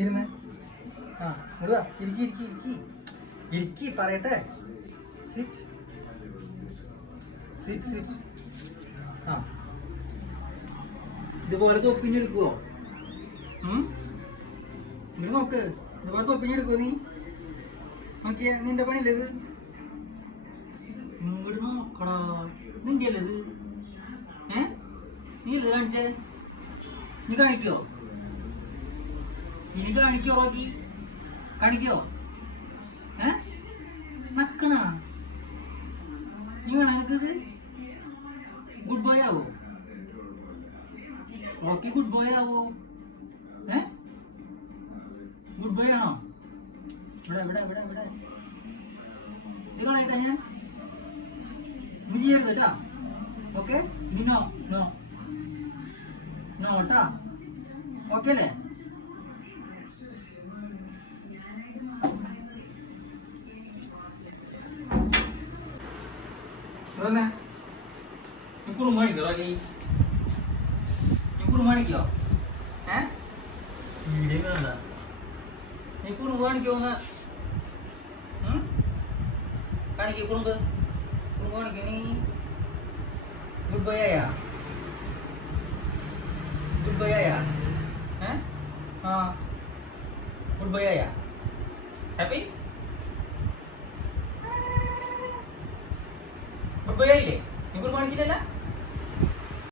ഇരുന്ന് ആ മുടുക ഇരിക്കി ഇരിക്കി ഇരിക്കി ഇരിക്കി പറയട്ടെ. Sit sit sit. ആ ഇതുപോലെ തൊപ്പിഞ്ഞ് എടുക്കുവോ? ഇങ്ങോട്ട് നോക്ക്. ഇതുപോലെ തൊപ്പിഞ്ഞ് എടുക്കുവോ നീ? നോക്കിയാ നിന്റെ പണിയല്ലേ ഇത്? ഇങ്ങോട്ട് നോക്കടാ. നിന്റെ അല്ലേ ഇത്? നീ അല്ലേ കാണിച്ചേ? നീ കാണിക്കോ? ഇനി കാണിക്കോ? റോക്കി കാണിക്കോ? നക്കണ നീ വേണം എനിക്കിത്? ഗുഡ് ബോയ് ആവോ? റോക്കി ഗുഡ് ബോയ് ആവോ? ഗുഡ് ബോയ് ആണോ? ഇവിടെ ഇവിടെ ഇവിടെ ഇവിടെ ഇത് കളയട്ടെ ഞാൻ? നീ ചെയ്യരുത് കേട്ടാ. ഓക്കെ ഇനി നോ നോ നോ കേട്ടാ. ഓക്കെ അല്ലേ? കുറുമാണിക്കോ? നീ കുറുമാണിക്കോ? വീഡിയോ കാണണ്ട. നീ കുറുമ്പ് കാണിക്കോ? കാണിക്കോ കുറുമ്പ്? കുറുമ്പ് കാണിക്കോ നീ? ഗുഡ് ബൈ ആയാ? ഗുഡ് ബൈ ആയാ? ആ ഗുഡ് ബൈ ആയാ? ഹാപ്പി? ഗുഡ് ബൈ ആയില്ലേ? നീ കുറുമ്പ് കാണിക്കില്ലല്ല?